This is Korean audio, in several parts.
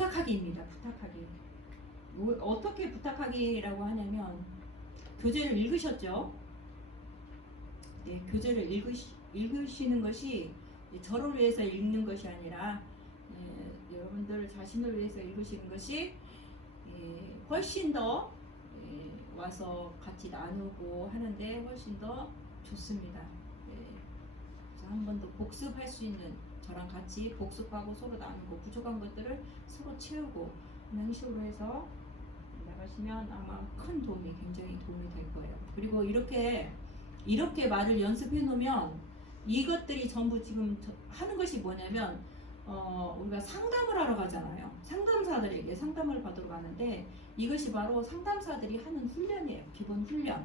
부탁하기입니다. 부탁하기. 어떻게 부탁하기라고 하냐면 교재를 읽으셨죠? 네, 교재를 읽으시는 것이 저를 위해서 읽는 것이 아니라 여러분들 자신을 위해서 읽으시는 것이 훨씬 더 와서 같이 나누고 하는데 훨씬 더 좋습니다. 한 번 더 복습할 수 있는, 저랑 같이 복습하고 서로 나누고 부족한 것들을 서로 채우고 이런 식으로 해서 나가시면 아마 큰 도움이, 굉장히 도움이 될 거예요. 그리고 이렇게 말을 연습해 놓으면 이것들이 전부 지금 하는 것이 뭐냐면 우리가 상담을 하러 가잖아요. 상담사들에게 상담을 받으러 가는데 이것이 바로 상담사들이 하는 훈련이에요. 기본 훈련.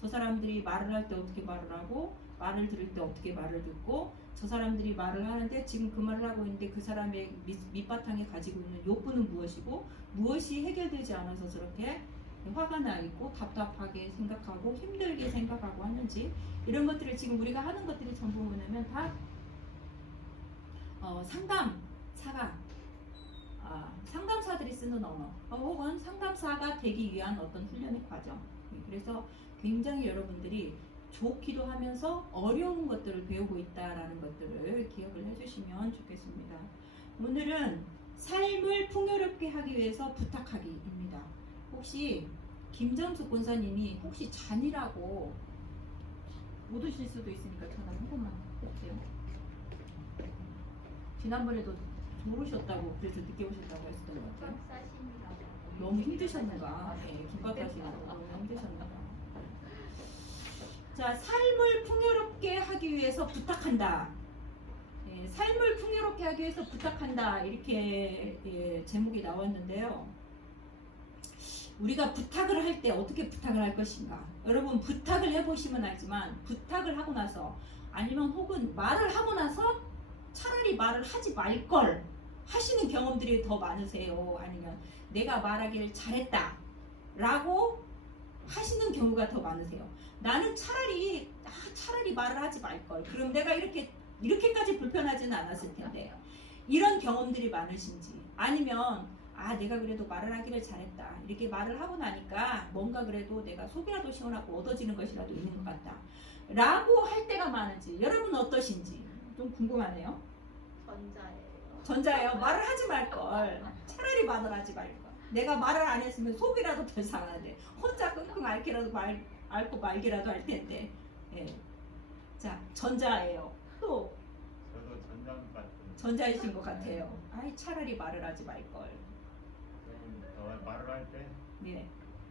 저 사람들이 말을 할 때 어떻게 말을 하고, 말을 들을 때 어떻게 말을 듣고, 저 사람들이 말을 하는데 지금 그 말을 하고 있는데 그 사람의 밑바탕에 가지고 있는 욕구는 무엇이고, 무엇이 해결되지 않아서 저렇게 화가 나 있고 답답하게 생각하고 힘들게 생각하고 하는지, 이런 것들을 지금 우리가 하는 것들이 전부 뭐냐면 다 상담사들이 쓰는 언어, 혹은 상담사가 되기 위한 어떤 훈련의 과정. 그래서 굉장히 여러분들이 좋기도 하면서 어려운 것들을 배우고 있다라는 것들을 기억을 해주시면 좋겠습니다. 오늘은 삶을 풍요롭게 하기 위해서 부탁하기입니다. 혹시 김정숙 권사님이 혹시 잔이라고 못 오실 수도 있으니까 전화 한 번만 해주세요. 지난번에도 모르셨다고 그래서 늦게 오셨다고 했었던 것 같아요. 너무 힘드셨는가? 네, 김밥 사시느라고 너무 힘드셨는가? 자, 삶을 풍요롭게 하기 위해서 부탁한다. 삶을 풍요롭게 하기 위해서 부탁한다. 이렇게 제목이 나왔는데요. 우리가 부탁을 할 때 어떻게 부탁을 할 것인가? 여러분 부탁을 해보시면 알지만 부탁을 하고 나서, 아니면 혹은 말을 하고 나서 차라리 말을 하지 말걸 하시는 경험들이 더 많으세요. 아니면 내가 말하기를 잘했다 라고 하시는 경우가 더 많으세요. 나는 차라리 말을 하지 말걸, 그럼 내가 이렇게까지 불편하지는 않았을 텐데, 이런 경험들이 많으신지, 아니면 내가 그래도 말을 하기를 잘했다, 이렇게 말을 하고 나니까 뭔가 그래도 내가 속이라도 시원하고 얻어지는 것이라도 있는 것 같다 라고 할 때가 많은지, 여러분 어떠신지 좀 궁금하네요. 전자예요. 말을 하지 말걸, 차라리 말을 하지 말걸. 내가 말을 안 했으면 속이라도 더 상하는데, 혼자 끙끙 앓고 말기라도 할 텐데. 예. 자, 전자예요. 또 저도 전자이신 것 같아요. 차라리 말을 하지 말걸. 말을 할 때 네.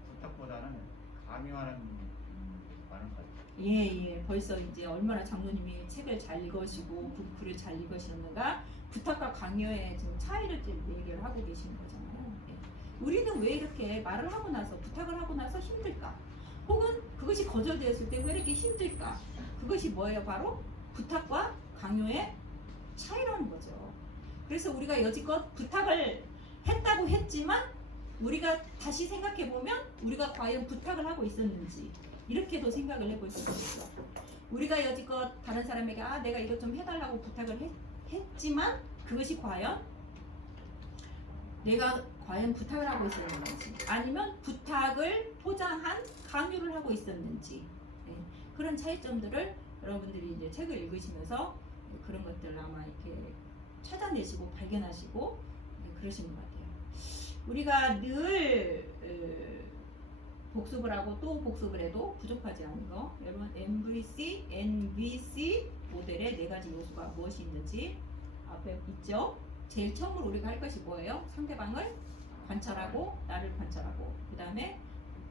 부탁보다는 강요하는 많은 것 같아요. 예. 벌써 이제 얼마나 장로님이 책을 잘 읽으시고 글을 잘 읽으시는가, 부탁과 강요의 지금 차이를 좀 얘기를 하고 계시는 거잖아요. 예. 우리는 왜 이렇게 말을 하고 나서, 부탁을 하고 나서 힘들까? 혹은 그것이 거절되었을 때 왜 이렇게 힘들까? 그것이 뭐예요? 바로 부탁과 강요의 차이라는 거죠. 그래서 우리가 여지껏 부탁을 했다고 했지만, 우리가 다시 생각해보면 우리가 과연 부탁을 하고 있었는지, 이렇게도 생각을 해볼 수 있어. 우리가 여지껏 다른 사람에게 내가 이것 좀 해달라고 부탁을 했지만 그것이 과연 내가 부탁을 하고 있었는지, 아니면 부탁을 포장한 강요를 하고 있었는지, 그런 차이점들을 여러분들이 이제 책을 읽으시면서 그런 것들을 아마 이렇게 찾아내시고 발견하시고 그러시는 것 같아요. 우리가 늘 복습을 하고 또 복습을 해도 부족하지 않은 거, 여러분 NVC 모델의 4가지 요소가 무엇이 있는지 앞에 있죠. 제일 처음으로 우리가 할 것이 뭐예요? 상대방을 관찰하고, 나를 관찰하고, 그 다음에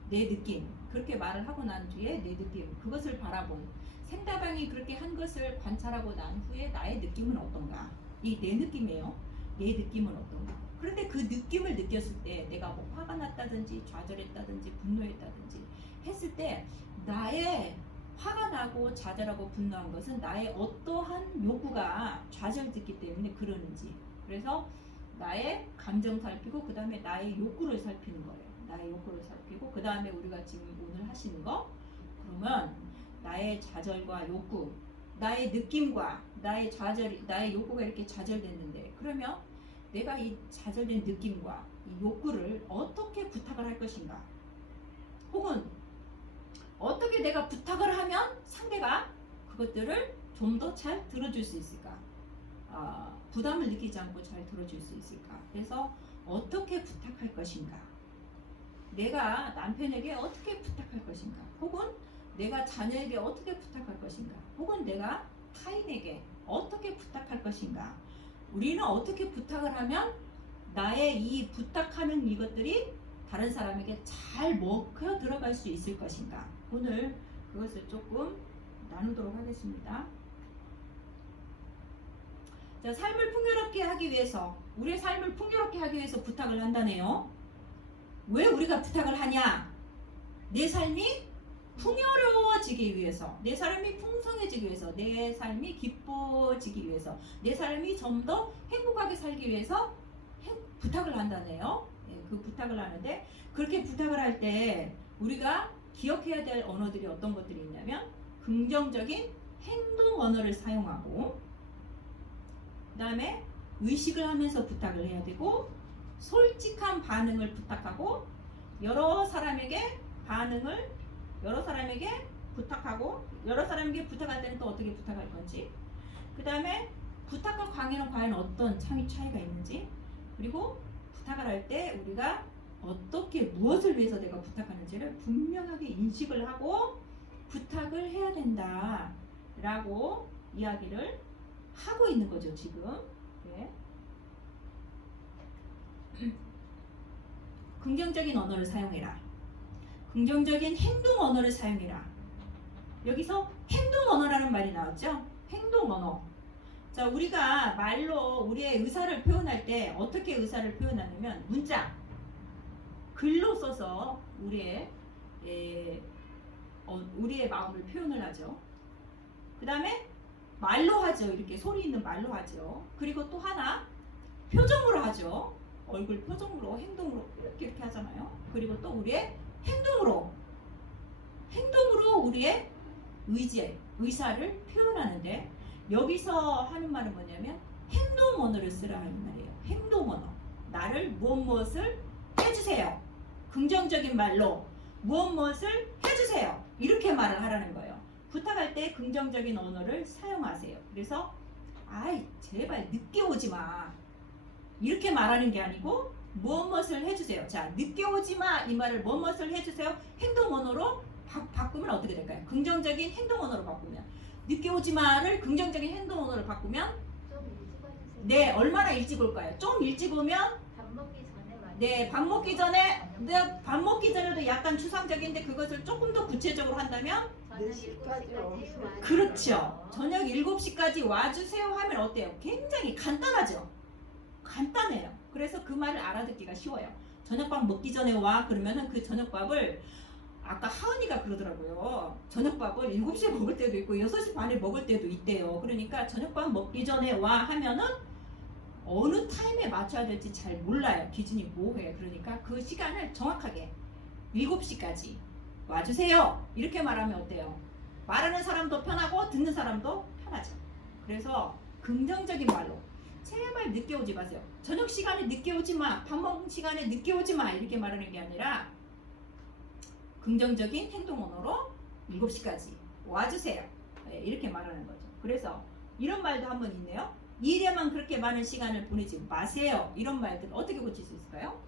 내 느낌, 그렇게 말을 하고 난 뒤에 내 느낌, 그것을 바라본, 상대방이 그렇게 한 것을 관찰하고 난 후에 나의 느낌은 어떤가? 이 내 느낌이에요. 내 느낌은 어떤가? 그런데 그 느낌을 느꼈을 때, 내가 뭐 화가 났다든지 좌절했다든지 분노했다든지 했을 때, 나의 화가 나고 좌절하고 분노한 것은 나의 어떠한 욕구가 좌절됐기 때문에 그러는지, 그래서 나의 감정 살피고 그 다음에 나의 욕구를 살피는 거예요. 나의 욕구를 살피고 그 다음에 우리가 지금 오늘 하시는 거, 그러면 나의 좌절과 욕구, 나의 느낌과 나의 욕구가 이렇게 좌절됐는데, 그러면 내가 이 좌절된 느낌과 이 욕구를 어떻게 부탁을 할 것인가, 혹은 어떻게 내가 부탁을 하면 상대가 그것들을 좀 더 잘 들어줄 수 있을까, 부담을 느끼지 않고 잘 들어줄 수 있을까. 그래서 어떻게 부탁할 것인가, 내가 남편에게 어떻게 부탁할 것인가, 혹은 내가 자녀에게 어떻게 부탁할 것인가, 혹은 내가 타인에게 어떻게 부탁할 것인가. 우리는 어떻게 부탁을 하면 나의 이 부탁하는 이것들이 다른 사람에게 잘 먹혀 들어갈 수 있을 것인가. 오늘 그것을 조금 나누도록 하겠습니다. 자, 삶을 풍요롭게 하기 위해서, 우리의 삶을 풍요롭게 하기 위해서 부탁을 한다네요. 왜 우리가 부탁을 하냐? 내 삶이 풍요로워지기 위해서, 내 삶이 풍성해지기 위해서, 내 삶이 기뻐지기 위해서, 내 삶이 좀 더 행복하게 살기 위해서 부탁을 한다네요. 그 부탁을 하는데, 그렇게 부탁을 할 때 우리가 기억해야 될 언어들이 어떤 것들이 있냐면, 긍정적인 행동 언어를 사용하고, 그 다음에 의식을 하면서 부탁을 해야 되고, 솔직한 반응을 부탁하고, 여러 사람에게 부탁하고, 여러 사람에게 부탁할 때는 또 어떻게 부탁할 건지, 그 다음에 부탁과 강요는 과연 어떤 차이가 있는지, 그리고 부탁을 할 때 우리가 어떻게, 무엇을 위해서 내가 부탁하는지를 분명하게 인식을 하고 부탁을 해야 된다 라고 이야기를 하고 있는 거죠, 지금. 네. 긍정적인 언어를 사용해라. 긍정적인 행동 언어를 사용해라. 여기서 행동 언어라는 말이 나왔죠? 행동 언어. 자, 우리가 말로 우리의 의사를 표현할 때 어떻게 의사를 표현하냐면, 문자, 글로 써서 우리의 마음을 표현을 하죠. 그 다음에 말로 하죠. 이렇게 소리 있는 말로 하죠. 그리고 또 하나, 표정으로 하죠. 얼굴 표정으로, 행동으로 이렇게 하잖아요. 그리고 또 우리의 행동으로 우리의 의사를 표현하는데, 여기서 하는 말은 뭐냐면 행동 언어를 쓰라 하는 말이에요. 행동 언어. 나를 무엇을 해주세요. 긍정적인 말로 무엇을 해주세요. 이렇게 말을 하라는 거예요. 부탁할 때 긍정적인 언어를 사용하세요. 그래서 아이 제발 늦게 오지 마, 이렇게 말하는 게 아니고 무엇을 해주세요. 자, 늦게 오지 마 이 말을 무엇을 해주세요. 행동 언어로 바꾸면 어떻게 될까요? 긍정적인 행동 언어로 바꾸면, 늦게 오지 마를 긍정적인 행동 언어로 바꾸면, 좀 일찍 와주세요. 네, 얼마나 일찍 올까요? 좀 일찍 오면, 밥 먹기 전에 와주세요. 네, 밥 먹기 전에, 네, 밥 먹기 전에도 약간 추상적인데 그것을 조금 더 구체적으로 한다면, 저녁 7시까지 와주세요. 그렇죠. 저녁 7시까지 와주세요 하면 어때요? 굉장히 간단하죠? 간단해요. 그래서 그 말을 알아듣기가 쉬워요. 저녁밥 먹기 전에 와 그러면은 그 저녁밥을, 아까 하은이가 그러더라고요. 저녁밥을 7시에 먹을 때도 있고 6시 반에 먹을 때도 있대요. 그러니까 저녁밥 먹기 전에 와 하면은 어느 타임에 맞춰야 될지 잘 몰라요. 기준이 모호해. 그러니까 그 시간을 정확하게 7시까지 와주세요. 이렇게 말하면 어때요? 말하는 사람도 편하고 듣는 사람도 편하죠. 그래서 긍정적인 말로, 제발 늦게 오지 마세요. 저녁 시간에 늦게 오지 마, 밥 먹는 시간에 늦게 오지 마, 이렇게 말하는 게 아니라 긍정적인 행동 언어로 7시까지 와주세요. 네, 이렇게 말하는 거죠. 그래서 이런 말도 한번 있네요. 일에만 그렇게 많은 시간을 보내지 마세요. 이런 말들 어떻게 고칠 수 있을까요?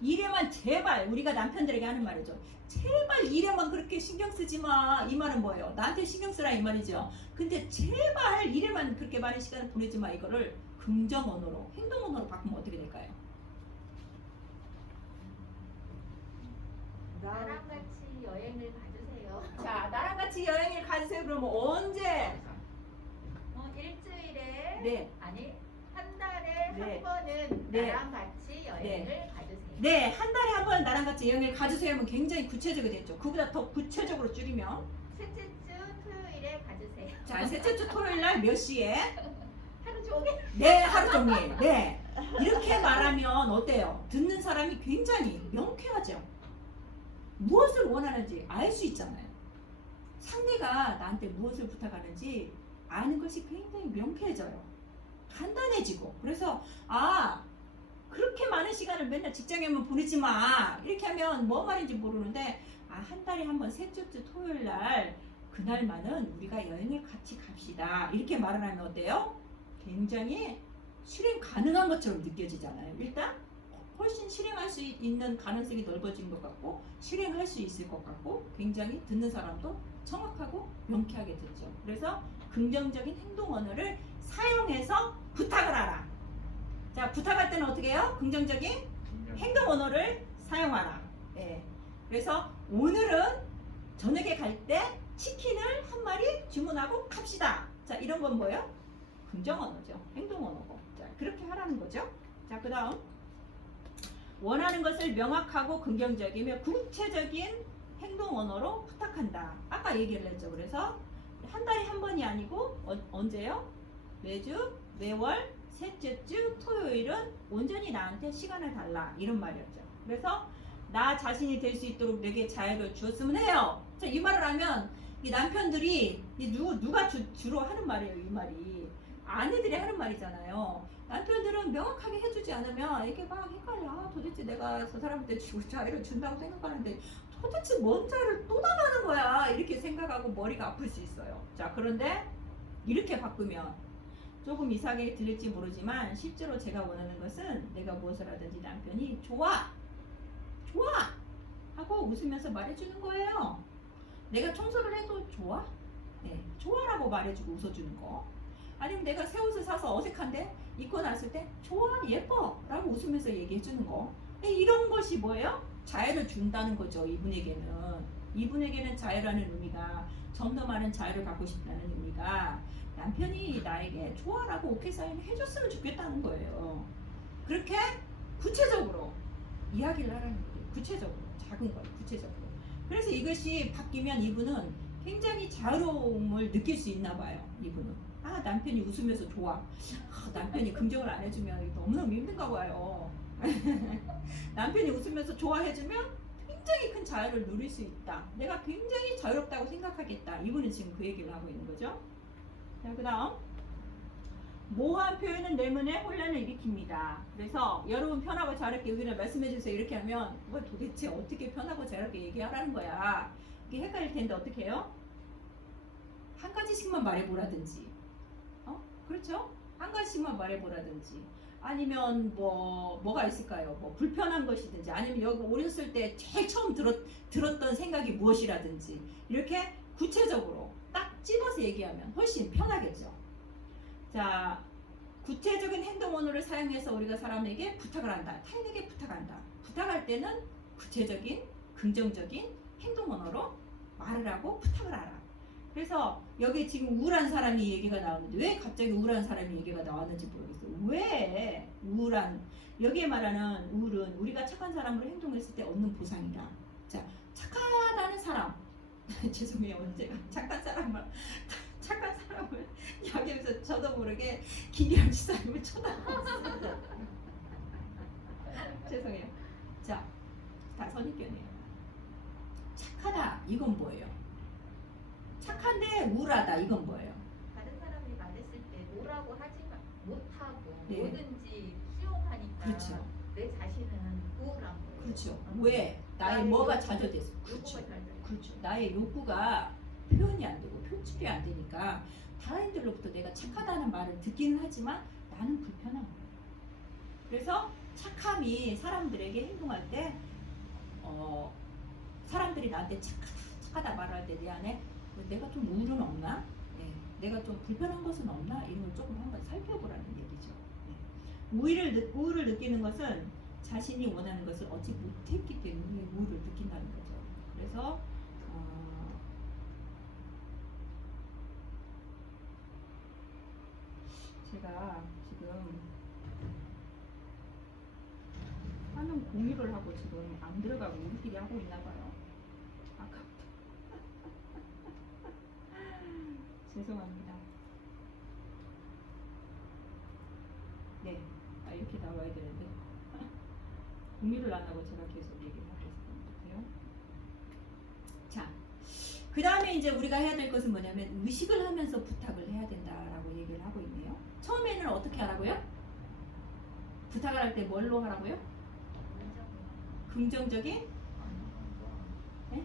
일에만 제발, 우리가 남편들에게 하는 말이죠. 제발 일에만 그렇게 신경 쓰지 마. 이 말은 뭐예요? 나한테 신경 쓰라 이 말이죠. 근데 제발 일에만 그렇게 많은 시간을 보내지 마. 이거를 긍정 언어로, 행동 언어로 바꾸면 어떻게 될까요? 나랑 같이 여행을 가주세요. 자, 나랑 같이 여행을 가주세요. 그러면 언제? 일주일에 네. 아니 한 달에 네. 한 번은 네. 나랑 같이 여행을 가주세요. 네, 한 달에 한 번 나랑 같이 여행을 가주세요 하면 굉장히 구체적이 됐죠. 그보다 더 구체적으로 줄이면, 셋째 주 토요일에 가주세요. 자, 셋째 주 토요일 날 몇 시에? 하루 종일. 네, 하루 종일. 네. 이렇게 말하면 어때요? 듣는 사람이 굉장히 명쾌하죠. 무엇을 원하는지 알 수 있잖아요. 상대가 나한테 무엇을 부탁하는지 아는 것이 굉장히 명쾌해져요. 간단해지고. 그래서 그렇게 많은 시간을 맨날 직장에만 보내지 마. 이렇게 하면 뭐 말인지 모르는데 한 달에 한 번 셋째 주 토요일 날 그날만은 우리가 여행을 같이 갑시다. 이렇게 말을 하면 어때요? 굉장히 실행 가능한 것처럼 느껴지잖아요. 일단 훨씬 실행할 수 있는 가능성이 넓어진 것 같고 실행할 수 있을 것 같고 굉장히 듣는 사람도 정확하고 명쾌하게 듣죠. 그래서 긍정적인 행동 언어를 사용해서 부탁을 하라. 자, 부탁할 때는 어떻게 해요? 긍정적인 행동 언어를 사용하라. 예. 그래서 오늘은 저녁에 갈 때 치킨을 한 마리 주문하고 갑시다. 자, 이런 건 뭐예요? 긍정 언어죠. 행동 언어고. 자, 그렇게 하라는 거죠. 자, 그 다음 원하는 것을 명확하고 긍정적이며 구체적인 행동 언어로 부탁한다. 아까 얘기를 했죠. 그래서 한 달에 한 번이 아니고 언제요? 매주, 매월, 셋째 주 토요일은 온전히 나한테 시간을 달라. 이런 말이었죠. 그래서 나 자신이 될 수 있도록 내게 자유를 주었으면 해요. 자, 이 말을 하면 이 남편들이 누가 주로 하는 말이에요. 이 말이 아내들이 하는 말이잖아요. 남편들은 명확하게 해주지 않으면 이게 막 헷갈려. 도대체 내가 저 사람한테 자유를 준다고 생각하는데 도대체 뭔 자유를 또 달라는 거야. 이렇게 생각하고 머리가 아플 수 있어요. 자, 그런데 이렇게 바꾸면 조금 이상하게 들릴지 모르지만 실제로 제가 원하는 것은 내가 무엇을 하든지 남편이 좋아 하고 웃으면서 말해주는 거예요. 내가 청소를 해도 좋아? 네, 좋아라고 말해주고 웃어주는 거. 아니면 내가 새 옷을 사서 어색한데 입고 났을 때 좋아, 예뻐 라고 웃으면서 얘기해주는 거. 이런 것이 뭐예요? 자유를 준다는 거죠. 이분에게는 자유라는 의미가 좀 더 많은 자유를 갖고 싶다는 의미가 남편이 나에게 좋아라고 오케이 사인 해줬으면 좋겠다는 거예요. 그렇게 구체적으로 이야기를 하라는 거예요. 구체적으로 작은 거 구체적으로. 그래서 이것이 바뀌면 이분은 굉장히 자유로움을 느낄 수 있나 봐요. 이분은 남편이 웃으면서 좋아. 남편이 긍정을 안 해주면 너무너무 힘든가 봐요. 남편이 웃으면서 좋아해주면 굉장히 큰 자유를 누릴 수 있다. 내가 굉장히 자유롭다고 생각하겠다. 이분은 지금 그 얘기를 하고 있는 거죠. 자, 그 다음 모호한 표현은 내면에 혼란을 일으킵니다. 그래서 여러분 편하고 자유롭게 의견을 말씀해 주세요. 이렇게 하면 도대체 어떻게 편하고 자유롭게 얘기하라는 거야. 이게 헷갈릴 텐데 어떻게 해요? 한 가지씩만 말해보라든지 그렇죠? 한 가지씩만 말해보라든지 아니면 뭐가 있을까요? 불편한 것이든지 아니면 여기 오셨을 때 제일 처음 들었던 생각이 무엇이라든지 이렇게 구체적으로 딱 집어서 얘기하면 훨씬 편하겠죠. 자, 구체적인 행동 언어를 사용해서 우리가 사람에게 부탁을 한다. 타인에게 부탁한다. 부탁할 때는 구체적인 긍정적인 행동 언어로 말을 하고 부탁을 하라. 그래서 여기 지금 우울한 사람이 얘기가 나오는데 왜 갑자기 우울한 사람이 얘기가 나왔는지 모르겠어요. 왜 우울한 여기에 말하는 우울은 우리가 착한 사람으로 행동했을 때 얻는 보상이다. 자, 착하다는 사람 죄송해요. 언제가 착한 사람을 이야기하면서 저도 모르게 김기현 지사님을 쳐다봤어요. 죄송해요. 자, 다 선입견이에요. 착하다 이건 뭐예요? 착한데 우울하다 이건 뭐예요? 다른 사람이 말했을 때 뭐라고 하지 못하고 네. 뭐든지 수용하니까 그렇죠. 내 자신은 우울한 거예요. 그렇죠. 왜? 나의 뭐가 좌절됐어? 그렇죠. 그렇죠. 나의 욕구가 표현이 안 되고 표출이 안 되니까 타인들로부터 내가 착하다는 말을 듣기는 하지만 나는 불편한 거예요. 그래서 착함이 사람들에게 행동할 때 사람들이 나한테 착하다 말할 때 내 안에 내가 좀 우울은 없나? 네. 내가 좀 불편한 것은 없나? 이런 걸 조금 한번 살펴보라는 얘기죠. 네. 우울을 느끼는 것은 자신이 원하는 것을 얻지 못했기 때문에 우울을 느낀다는 거죠. 그래서 제가 지금 화면 공유를 하고 지금 안 들어가고 우리끼리 하고 있나 봐요. 아깝다. 죄송합니다. 네, 이렇게 나와야 되는데 공유를 안 하고 제가 계속 얘기를 하고 있었는데요. 자, 그 다음에 이제 우리가 해야 될 것은 뭐냐면 의식을 하면서 부탁을 해야 된다라고 얘기를 하고 있네요. 처음에는 어떻게 하라고요? 부탁을 할 때 뭘로 하라고요? 긍정적인 네?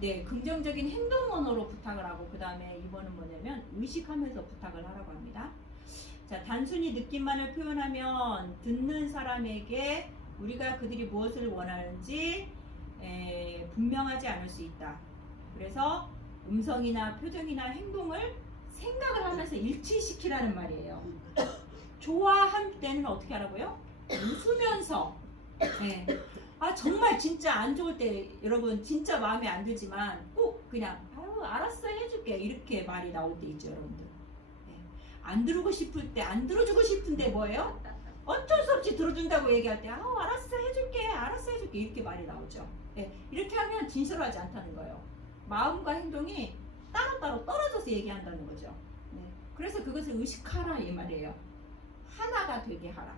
네, 긍정적인 행동 언어로 부탁을 하고 그 다음에 이번은 뭐냐면 의식하면서 부탁을 하라고 합니다. 자, 단순히 느낌만을 표현하면 듣는 사람에게 우리가 그들이 무엇을 원하는지 분명하지 않을 수 있다. 그래서 음성이나 표정이나 행동을 생각을 하면서 일치시키라는 말이에요. 좋아할 때는 어떻게 하라고요? 웃으면서. 네. 아 정말 진짜 안 좋을 때 여러분 진짜 마음에 안 들지만 꼭 그냥 아유 알았어 해줄게 이렇게 말이 나올 때 있죠 여러분들. 네. 안 들어주고 싶을 때 안 들어주고 싶은데 뭐예요? 어쩔 수 없이 들어준다고 얘기할 때 아우 알았어 해줄게 알았어 해줄게 이렇게 말이 나오죠. 네. 이렇게 하면 진실하지 않다는 거예요. 마음과 행동이 따로따로 떨어져서 얘기한다는 거죠. 네. 그래서 그것을 의식하라 이 말이에요. 하나가 되게 하라.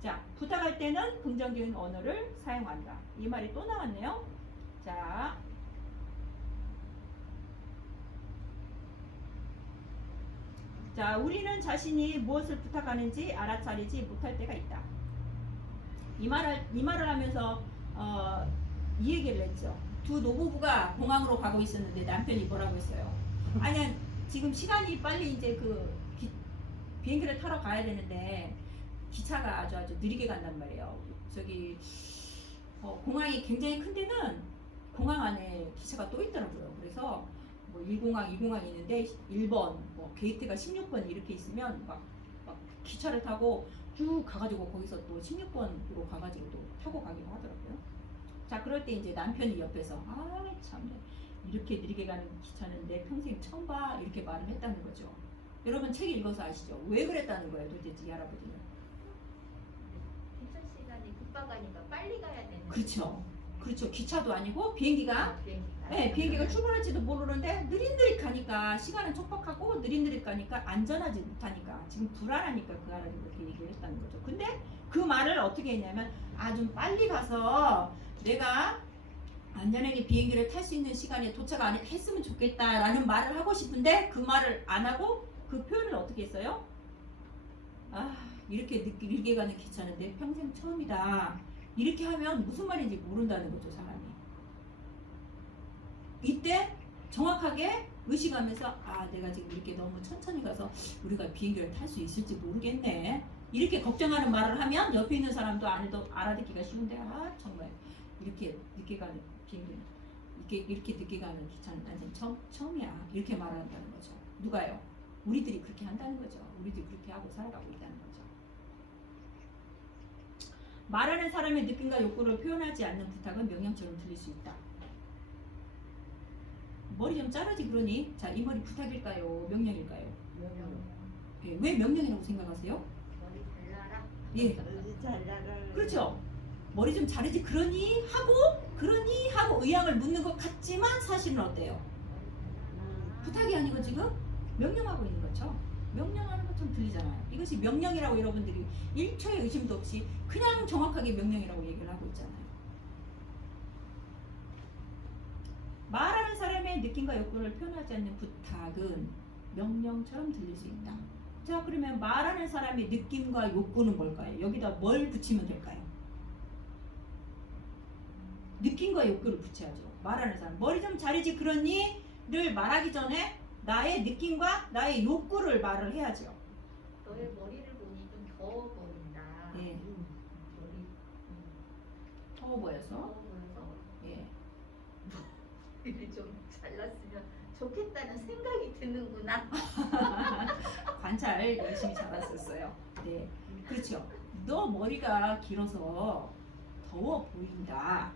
자, 부탁할 때는 긍정적인 언어를 사용한다. 이 말이 또 나왔네요. 자, 우리는 자신이 무엇을 부탁하는지 알아차리지 못할 때가 있다. 이 말을 하면서 이 얘기를 했죠. 두 노부부가 공항으로 가고 있었는데 남편이 뭐라고 했어요? 아니, 지금 시간이 빨리 이제 비행기를 타러 가야 되는데 기차가 아주 느리게 간단 말이에요. 저기 공항이 굉장히 큰 데는 공항 안에 기차가 또 있더라고요. 그래서 뭐 1공항, 2공항이 있는데 1번, 뭐 게이트가 16번 이렇게 있으면 막 기차를 타고 쭉 가가지고 거기서 또 16번으로 가가지고 또 타고 가기도 하더라고요. 자, 그럴 때 이제 남편이 옆에서 아 참 이렇게 느리게 가는 기차는 내 평생 처음 봐 이렇게 말을 했다는 거죠. 여러분 책 읽어서 아시죠? 왜 그랬다는 거예요 도대체 이 할아버지는? 기차 시간이 급박하니까 빨리 가야 되는. 그렇죠. 그렇죠. 기차도 아니고 비행기가 비행기가. 네, 비행기가 출발할지도 모르는데 느릿느릿 가니까 시간은 촉박하고 느릿느릿 가니까 안전하지 못하니까 지금 불안하니까 그 할아버지가 그렇게 얘기를 했다는 거죠. 근데 그 말을 어떻게 했냐면 아 좀 빨리 가서 내가 안전하게 비행기를 탈 수 있는 시간에 도착 안 했으면 좋겠다라는 말을 하고 싶은데 그 말을 안 하고 그 표현을 어떻게 했어요? 아 이렇게 늦게 가는 기차는 내 평생 처음이다. 이렇게 하면 무슨 말인지 모른다는 거죠 사람이. 이때 정확하게 의식하면서 아 내가 지금 이렇게 너무 천천히 가서 우리가 비행기를 탈 수 있을지 모르겠네. 이렇게 걱정하는 말을 하면 옆에 있는 사람도 알아듣기가 쉬운데 아 정말 이렇게 늦게 가는 비행기는 이렇게 늦게 가는 기차는 난 처음이야. 이렇게 말한다는 거죠. 누가요? 우리들이 그렇게 한다는 거죠. 우리들이 그렇게 하고 살아가고 있다는 거죠. 말하는 사람의 느낌과 욕구를 표현하지 않는 부탁은 명령처럼 들릴 수 있다. 머리 좀 자르지 그러니? 자, 이 머리 부탁일까요? 명령일까요? 예, 왜 명령이라고 생각하세요? 머리 잘라라. 예, 그렇죠. 머리 좀 자르지 그러니? 하고 의향을 묻는 것 같지만 사실은 어때요? 부탁이 아니고 지금 명령하고 있는 거죠. 명령하는 것처럼 들리잖아요. 이것이 명령이라고 여러분들이 1초의 의심도 없이 그냥 정확하게 명령이라고 얘기를 하고 있잖아요. 말하는 사람의 느낌과 욕구를 표현하지 않는 부탁은 명령처럼 들릴 수 있다. 자, 그러면 말하는 사람의 느낌과 욕구는 뭘까요? 여기다 뭘 붙이면 될까요? 느낌과 욕구를 붙여야죠. 말하는 사람 머리 좀 자르지 그러니? 를 말하기 전에 나의 느낌과 나의 욕구를 말을 해야죠. 너의 머리를 보니 좀 더워 보인다. 예. 머리 더워 보여서. 더워 보여서 예. 머리를 좀 잘랐으면 좋겠다는 생각이 드는구나. 관찰 열심히 잘하셨어요. 네, 그렇죠. 너 머리가 길어서 더워 보인다.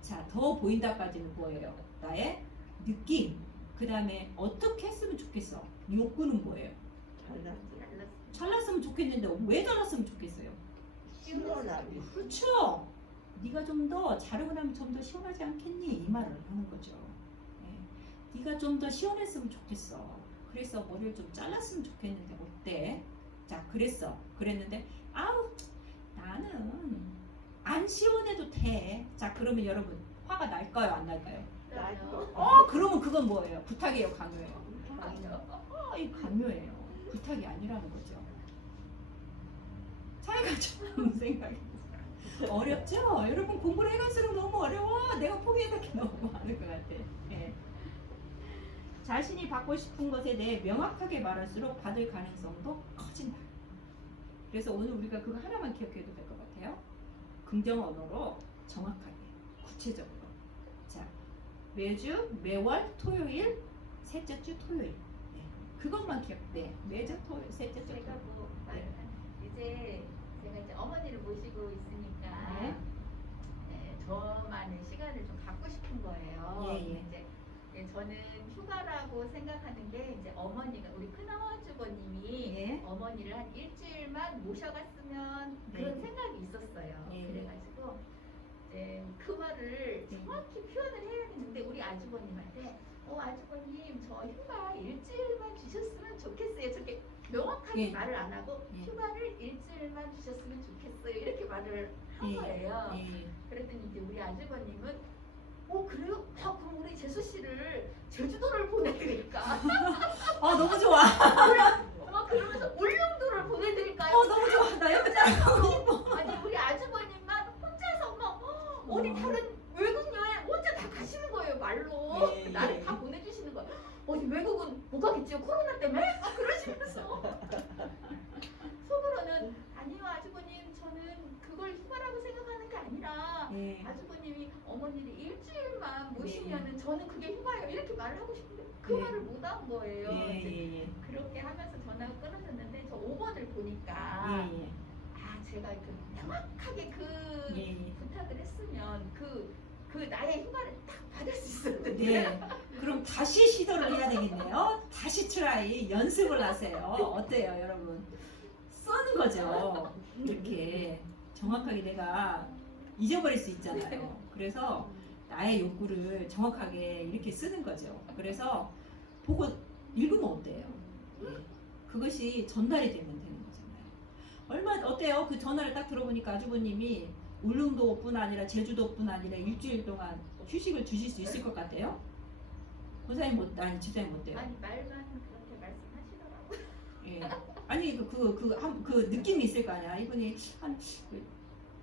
자, 더워 보인다까지는 뭐예요? 나의 느낌. 그 다음에 어떻게 했으면 좋겠어? 욕구는 뭐예요? 잘랐으면 좋겠는데 왜 잘랐으면 좋겠어요? 시원하게. 그렇죠. 네가 좀 더 자르고 나면 좀 더 시원하지 않겠니? 이 말을 하는 거죠. 네. 네가 좀 더 시원했으면 좋겠어. 그래서 머리를 좀 잘랐으면 좋겠는데 어때? 자, 그랬는데 아우 나는 안 시원해도 돼. 자, 그러면 여러분 화가 날까요? 안 날까요? 그러면 그건 뭐예요? 부탁이에요? 강요예요? 이 강요예요. 부탁이 아니라는 거죠. 차이가 좀 생각이 들어요. 어렵죠? 여러분 공부를 해갈수록 너무 어려워. 내가 포기해야 게 너무 많을 것 같아. 예. 자신이 받고 싶은 것에 대해 명확하게 말할수록 받을 가능성도 커진다. 그래서 오늘 우리가 그거 하나만 기억해도 될 것 같아요. 긍정 언어로 정확하게, 구체적으로. 자, 매주, 매월, 토요일, 셋째 주 토요일. 네. 그것만 기억. 네, 매주 토요일, 셋째 주 제가 토요일. 뭐 이제 제가 이제 어머니를 모시고 있으니까 네. 저만의 시간을 좀 갖고 싶은 거예요. 예, 예. 이제 저는 휴가라고 생각하는 게 이제 어머니가 우리 큰아주버님이 예. 어머니를 한 일주일만 모셔갔으면 그런 네. 생각이 있었어요. 예. 그래가지고 이제 그 말을 네. 정확히 표현을 해야 되는데 우리 아주버님한테 아주버님 저 휴가 일주일만 주셨으면 좋겠어요. 저렇게 명확하게 예. 말을 안 하고 예. 휴가를 일주일만 주셨으면 좋겠어요. 이렇게 말을 한 예. 거예요. 예. 그랬더니 이제 우리 아주버님은 그래요? 그럼 우리 재수 씨를 제주도를 보내드릴까? 아, 너무 좋아. 그러면서 울릉도를 보내드릴까요? 너무 좋아. 나 여기 가고 싶어. 아니 우리 아주버님만 혼자서 막 어디 다른 외국 여행 혼자 다 가시는 거예요 말로. 예, 나를 예. 다 보내주시는 거예요. 어디 외국은 못 가겠지요 코로나 때문에? 그러시면서 속으로는 아니요 아주버님 저는 그걸 휴가라고 생각하는 게 아니라 예. 아주버님이 어머니를 일주일만 네. 모시면은 저는 그게 휴가예요 이렇게 말을 하고 싶은데 그 네. 말을 못 한 거예요. 예, 이제 예, 예. 그렇게 하면서 전화가 끊어졌는데 저 5번을 보니까 예, 예. 제가 명확하게 그 예, 예. 부탁을 했으면 그 나의 휴가를 딱 받을 수 있었는데 네. 그럼 다시 시도를 해야 되겠네요. 다시 트라이 연습을 하세요. 어때요, 여러분? 써는 거죠. 이렇게 정확하게 내가 잊어버릴 수 있잖아요. 그래서 나의 욕구를 정확하게 이렇게 쓰는 거죠. 그래서 보고 읽으면 어때요? 예. 그것이 전달이 되면 되는 거잖아요. 어때요? 그 전화를 딱 들어보니까 아주버님이 울릉도뿐 아니라 제주도뿐 아니라 일주일 동안 휴식을 주실 수 있을 것 같아요? 권사님 아니 집사님 어때요? 아니 말만 그렇게 말씀하시더라고요. 예. 아니 그 느낌이 있을 거 아니야. 이분이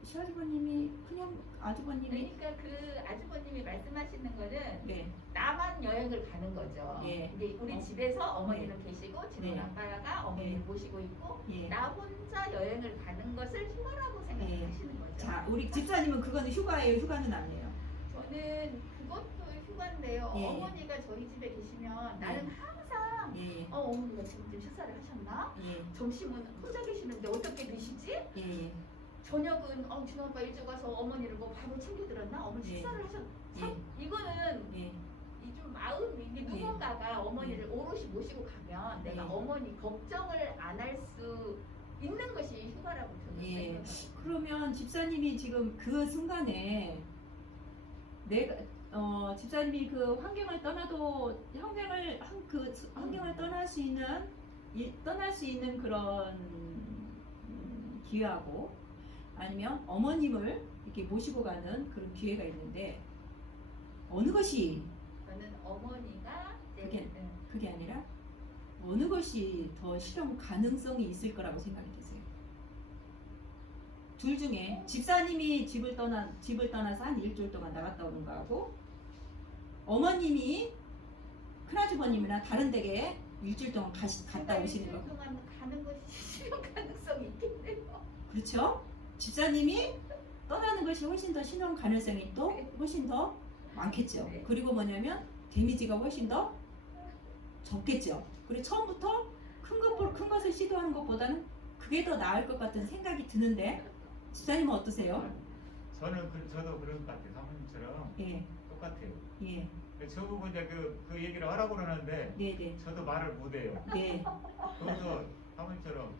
시아주버님이 그냥 아주버님이 그러니까 그 아주버님이 말씀하시는 거는 네. 나만 여행을 가는 거죠. 예. 근데 우리 집에서 어머니는 계시고 지금 네. 아빠가 어머니를 네. 모시고 있고 예. 나 혼자 여행을 가는 것을 휴가라고 생각하시는 거죠. 자, 우리 집사님은 그거는 휴가예요, 휴가는 아니에요. 저는 그것도 휴가인데요. 예. 어머니가 저희 집에 계시면 나는 항상 예. 어머니가 지금 식사를 하셨나? 예. 점심은 혼자 계시는데 어떻게 드시지? 예. 저녁은 준호 아빠 일찍 와서 어머니를 뭐 밥을 챙겨드렸나? 어머니 예. 식사를 하셨. 예. 이거는 예. 이 좀 마음이 이게 누군가가 어머니를 오롯이 모시고 가면 내가 예. 어머니 걱정을 안 할 수 있는 것이 휴가라고 저는 예. 생각해요. 그러면 집사님이 지금 그 순간에 내가 집사님이 그 환경을 떠나도 환경을 떠날 수 있는 그런 기회하고 아니면 어머님을 이렇게 모시고 가는 그런 기회가 있는데 어느 것이 저는 어머니가 이제 그게 아니라 어느 것이 더 실험 가능성이 있을 거라고 생각이 드세요? 둘 중에 집사님이 집을 떠나서 한 일주일 동안 나갔다 오는 거하고 어머님이 큰아주버님이나 다른 댁에 일주일 동안 갔다 오시는 거. 일주일 동안 가는 것이 실현 가능성이 있겠네요. 그렇죠? 집사님이 떠나는 것이 훨씬 더 실현 가능성이 또 훨씬 더 많겠죠. 네. 그리고 뭐냐면 데미지가 훨씬 더 적겠죠. 그리고 처음부터 큰 것을 시도하는 것보다는 그게 더 나을 것 같은 생각이 드는데 집사님은 어떠세요? 저도 그런 것 같아요. 사모님처럼 예, 똑같아요. 예, 저보고 이제 그 얘기를 하라고 그러는데 네, 네, 저도 말을 못해요. 네, 그래서 사모님처럼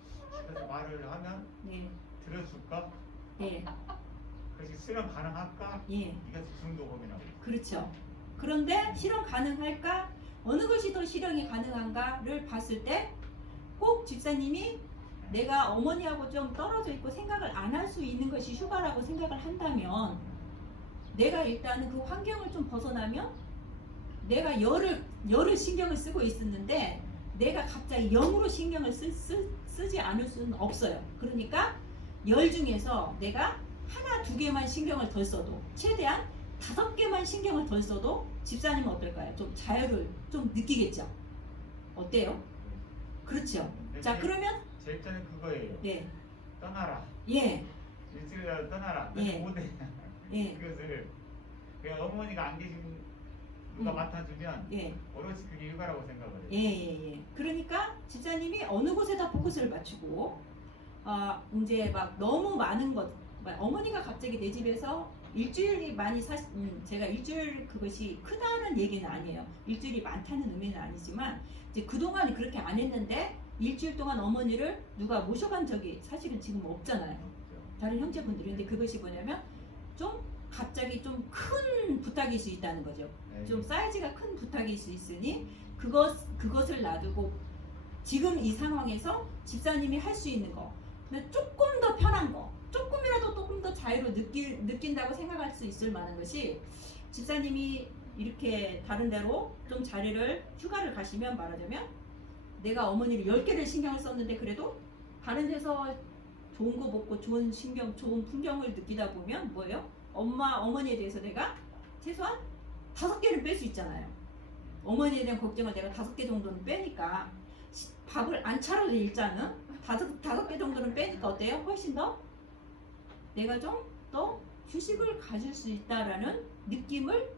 그래서 말을 하면 네, 들어줄까? 예, 그것이 실현 가능할까? 예, 이것이 중도 고민하고 있어요. 그렇죠. 그런데 실현 가능할까? 어느 것이 더 실현이 가능한가를 봤을 때 꼭 집사님이 내가 어머니하고 좀 떨어져 있고 생각을 안 할 수 있는 것이 휴가라고 생각을 한다면 내가 일단은 그 환경을 좀 벗어나면 내가 열을 신경을 쓰고 있었는데 내가 갑자기 영으로 신경을 쓰지 않을 수는 없어요. 그러니까 열 중에서 내가 하나, 두 개만 신경을 덜 써도 최대한 5개만 신경을 덜 써도 집사님은 어떨까요? 좀 자유를 좀 느끼겠죠? 어때요? 그렇죠? 자, 그러면 제일 전에 그거예요. 네, 떠나라. 예, 일주일이라도 떠나라. 예. 못해. 예, 그것을 그냥 어머니가 안 계신 누가 맡아주면 예. 오롯이 그게 육아라고 생각을 해요. 예, 예, 예. 그러니까 집사님이 어느 곳에다 포커스를 맞추고, 이제 막 너무 많은 것, 어머니가 갑자기 내 집에서 일주일이 많이 제가 일주일 그것이 크다는 얘기는 아니에요. 일주일이 많다는 의미는 아니지만, 이제 그동안 그렇게 안 했는데, 일주일 동안 어머니를 누가 모셔간 적이 사실은 지금 없잖아요. 다른 형제분들이. 근데 그것이 뭐냐면, 좀 갑자기 좀 큰 부탁일 수 있다는 거죠. 네. 좀 사이즈가 큰 부탁일 수 있으니 그것을 놔두고 지금 이 상황에서 집사님이 할 수 있는 거, 근데 조금 더 편한 거, 조금이라도 조금 더 자유로 느낀다고 생각할 수 있을 만한 것이, 집사님이 이렇게 다른 데로 좀 자리를 휴가를 가시면, 말하자면 내가 어머니를 10개를 신경을 썼는데 그래도 다른 데서 좋은 거 먹고 좋은 풍경을 느끼다 보면 뭐예요? 어머니에 대해서 내가 최소한 5개를 뺄 수 있잖아요. 어머니에 대한 걱정을 내가 5개 정도는 빼니까, 밥을 안 차려도 일단은 5개 정도는 빼니까 어때요? 훨씬 더 내가 좀 더 휴식을 가질 수 있다라는 느낌을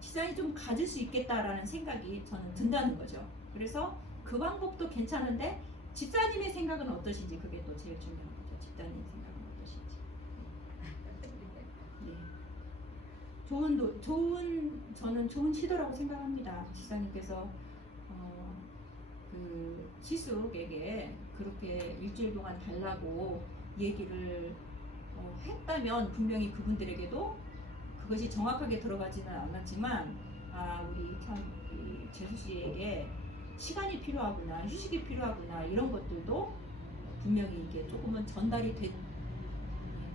집사님이 좀 가질 수 있겠다라는 생각이 저는 든다는 거죠. 그래서 그 방법도 괜찮은데 집사님의 생각은 어떠신지, 그게 또 제일 중요한 거죠. 집사님 생각은 어떠신지. 네. 저는 좋은 시도라고 생각합니다. 집사님께서 그 시숙에게 그렇게 일주일 동안 달라고 얘기를 했다면 분명히 그분들에게도 그것이 정확하게 들어가지는 않았지만, 우리 참 재수 씨에게 시간이 필요하구나, 휴식이 필요하구나, 이런 것들도 분명히 이게 조금은 전달이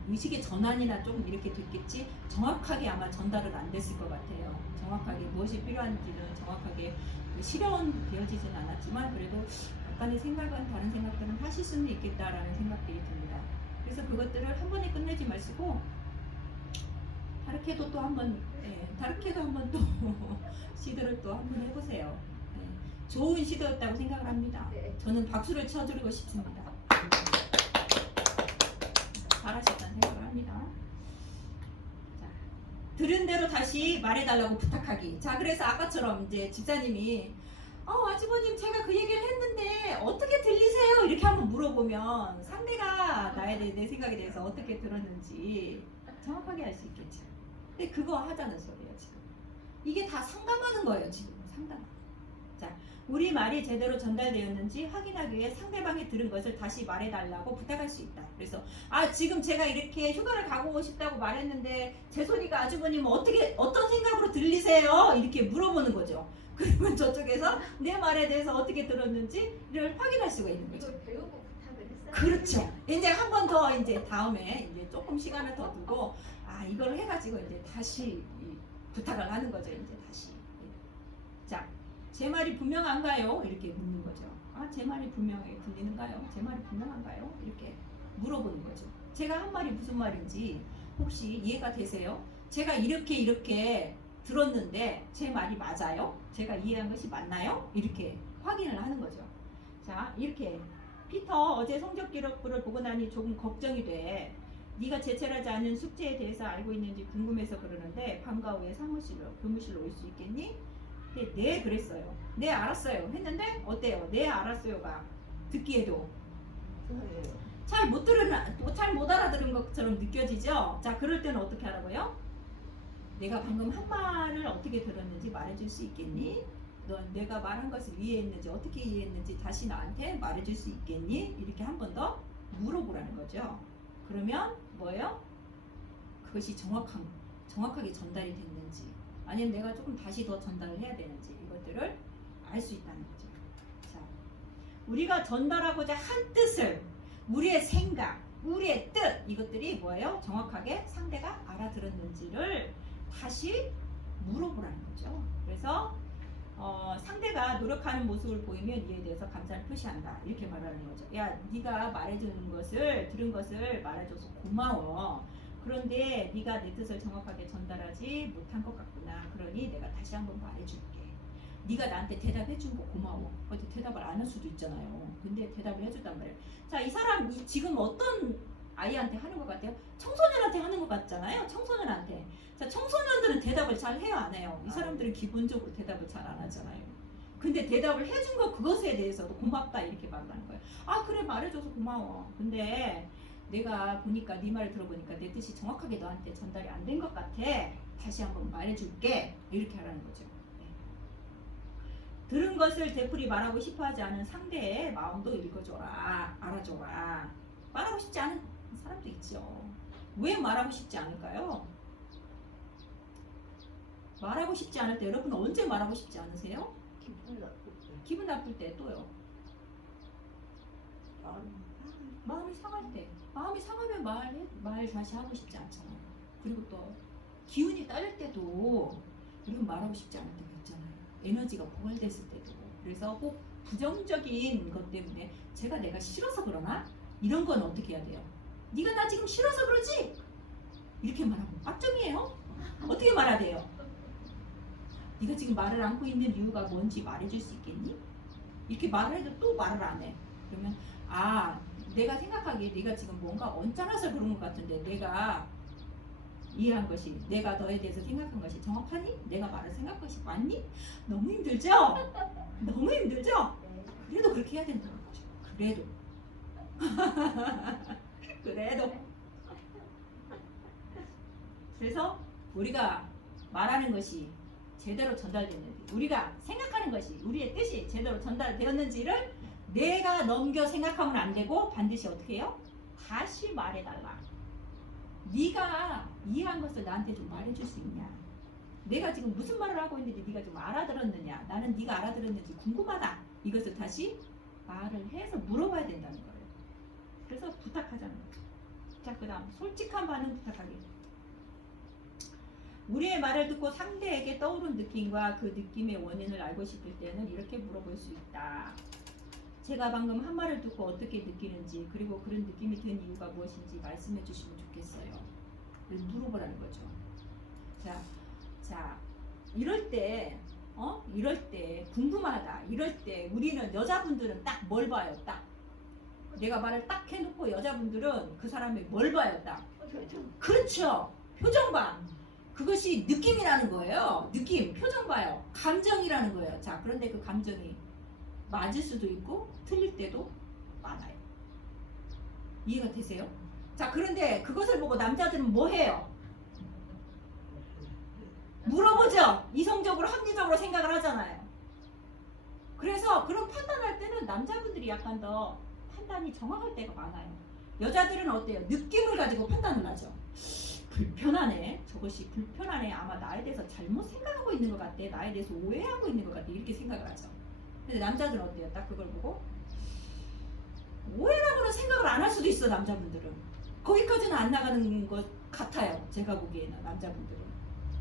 의식의 전환이나 조금 이렇게 됐겠지, 정확하게 아마 전달은 안 됐을 것 같아요. 정확하게 무엇이 필요한지는 정확하게 실현되어지진 않았지만, 그래도 약간의 생각은, 다른 생각들은 하실 수는 있겠다라는 생각들이 듭니다. 그래서 그것들을 한 번에 끝내지 마시고 다르게도 또 한번, 다르게도 한번 또 시도를 또 한번 해보세요. 좋은 시도였다고 생각을 합니다. 저는 박수를 쳐드리고 싶습니다. 잘하셨다는 생각을 합니다. 자, 들은 대로 다시 말해달라고 부탁하기. 자, 그래서 아까처럼 이제 집사님이 아주버님 제가 그 얘기를 했는데 어떻게 들리세요? 이렇게 한번 물어보면 상대가 내 생각에 대해서 어떻게 들었는지 정확하게 알 수 있겠죠. 근데 그거 하자는 소리예요 지금. 이게 다 상담하는 거예요 지금. 상담. 자, 우리 말이 제대로 전달되었는지 확인하기 위해 상대방이 들은 것을 다시 말해달라고 부탁할 수 있다. 그래서 지금 제가 이렇게 휴가를 가고 싶다고 말했는데 제 소리가 아주버님은 어떤 생각으로 들리세요? 이렇게 물어보는 거죠. 그러면 저쪽에서 내 말에 대해서 어떻게 들었는지를 확인할 수가 있는 거죠. 이걸 배우고 부탁을 했어요. 그렇죠. 이제 한 번 더 이제 다음에 이제 조금 시간을 더 두고 이걸 해가지고 이제 다시 부탁을 하는 거죠. 이제 다시. 자, 제 말이 분명한가요? 이렇게 묻는 거죠. 제 말이 분명하게 들리는가요? 제 말이 분명한가요? 이렇게 물어보는 거죠. 제가 한 말이 무슨 말인지 혹시 이해가 되세요? 제가 이렇게 들었는데 제 말이 맞아요? 제가 이해한 것이 맞나요? 이렇게 확인을 하는 거죠. 자, 이렇게 피터 어제 성적 기록부를 보고 나니 조금 걱정이 돼. 네가 제출하지 않은 숙제에 대해서 알고 있는지 궁금해서 그러는데 방과 후에 교무실로 올 수 있겠니? 네 그랬어요. 네 알았어요 했는데 어때요? 네 알았어요가 듣기에도 잘 못 알아들은 것처럼 느껴지죠? 자, 그럴 때는 어떻게 하라고요? 내가 방금 한 말을 어떻게 들었는지 말해줄 수 있겠니? 넌 내가 말한 것을 이해했는지 어떻게 이해했는지 다시 나한테 말해줄 수 있겠니? 이렇게 한 번 더 물어보라는 거죠. 그러면 뭐예요? 그것이 정확하게 전달이 됐는지, 아니면 내가 조금 다시 더 전달을 해야 되는지, 이것들을 알 수 있다는 거죠. 자, 우리가 전달하고자 한 뜻을, 우리의 생각, 우리의 뜻, 이것들이 뭐예요? 정확하게 상대가 알아들었는지를 다시 물어보라는 거죠. 그래서 상대가 노력하는 모습을 보이면 이에 대해서 감사를 표시한다. 이렇게 말하는 거죠. 야, 네가 말해주는 것을 들은 것을 말해줘서 고마워. 그런데 네가 내 뜻을 정확하게 전달하지 못한 것 같구나. 그러니 내가 다시 한번 말해줄게. 네가 나한테 대답해준 거 고마워. 근데 대답을 안 할 수도 있잖아요. 근데 대답을 해줬단 말이에요. 자, 이 사람 지금 어떤 아이한테 하는 것 같아요? 청소년한테 하는 것 같잖아요. 청소년한테. 자, 청소년들은 대답을 잘 해요, 안 해요? 이 사람들은 기본적으로 대답을 잘 안 하잖아요. 근데 대답을 해준 거 그것에 대해서도 고맙다 이렇게 말하는 거예요. 아, 그래, 말해줘서 고마워. 근데 내가 보니까 네 말을 들어보니까 내 뜻이 정확하게 너한테 전달이 안 된 것 같아. 다시 한번 말해줄게. 이렇게 하라는 거죠. 네. 들은 것을 되풀이 말하고 싶어하지 않은 상대의 마음도 읽어줘라. 알아줘라. 말하고 싶지 않은 사람도 있죠. 왜 말하고 싶지 않을까요? 말하고 싶지 않을 때 여러분 언제 말하고 싶지 않으세요? 기분 나쁠 때. 기분 나쁠 때 또요. 마음이 마음이 상할 때. 마음이 상하면 말 다시 하고 싶지 않잖아요. 그리고 또 기운이 딸릴 때도 우리는 말하고 싶지 않을 때가 있잖아요. 에너지가 고갈됐을 때도. 그래서 꼭 부정적인 것 때문에 내가 싫어서 그러나? 이런 건 어떻게 해야 돼요? 네가 나 지금 싫어서 그러지? 이렇게 말하면 빡점이에요. 어떻게 말해야 돼요? 네가 지금 말을 않고 있는 이유가 뭔지 말해줄 수 있겠니? 이렇게 말을 해도 또 말을 안 해. 그러면 내가 생각하기에 네가 지금 뭔가 언짢아서 그런 것 같은데 내가 이해한 것이 내가 너에 대해서 생각한 것이 정확하니? 내가 말을 생각한 것이 맞니? 너무 힘들죠? 너무 힘들죠? 네. 그래도 그렇게 해야 된다는 거죠. 그래도 그래서 우리가 말하는 것이 제대로 전달됐는지 우리가 생각하는 것이 우리의 뜻이 제대로 전달되었는지를 내가 넘겨 생각하면 안 되고 반드시 어떻게 해요? 다시 말해달라. 네가 이해한 것을 나한테 좀 말해줄 수 있냐? 내가 지금 무슨 말을 하고 있는지 네가 좀 알아들었느냐? 나는 네가 알아들었는지 궁금하다. 이것을 다시 말을 해서 물어봐야 된다는 거예요. 그래서 부탁하자는 거예요. 자, 그 다음 솔직한 반응 부탁하기. 우리의 말을 듣고 상대에게 떠오른 느낌과 그 느낌의 원인을 알고 싶을 때는 이렇게 물어볼 수 있다. 제가 방금 한 말을 듣고 어떻게 느끼는지 그리고 그런 느낌이 든 이유가 무엇인지 말씀해 주시면 좋겠어요. 물어보라는 거죠. 자, 이럴 때 궁금하다. 이럴 때 우리는 여자분들은 딱 뭘 봐요? 딱 내가 말을 딱 해놓고 여자분들은 그 사람이 뭘 봐요? 딱 그렇죠. 표정 봐. 그것이 느낌이라는 거예요. 느낌, 표정 봐요. 감정이라는 거예요. 자, 그런데 그 감정이 맞을 수도 있고 틀릴 때도 많아요. 이해가 되세요? 자, 그런데 그것을 보고 남자들은 뭐 해요? 물어보죠. 이성적으로 합리적으로 생각을 하잖아요. 그래서 그런 판단할 때는 남자분들이 약간 더 판단이 정확할 때가 많아요. 여자들은 어때요? 느낌을 가지고 판단을 하죠. 불편하네. 저것이 불편하네. 아마 나에 대해서 잘못 생각하고 있는 것 같아. 나에 대해서 오해하고 있는 것 같아. 이렇게 생각을 하죠. 근데 남자들은 어때요? 딱 그걸 보고 오해라고는 생각을 안 할 수도 있어. 남자분들은 거기까지는 안 나가는 것 같아요. 제가 보기에는 남자분들은.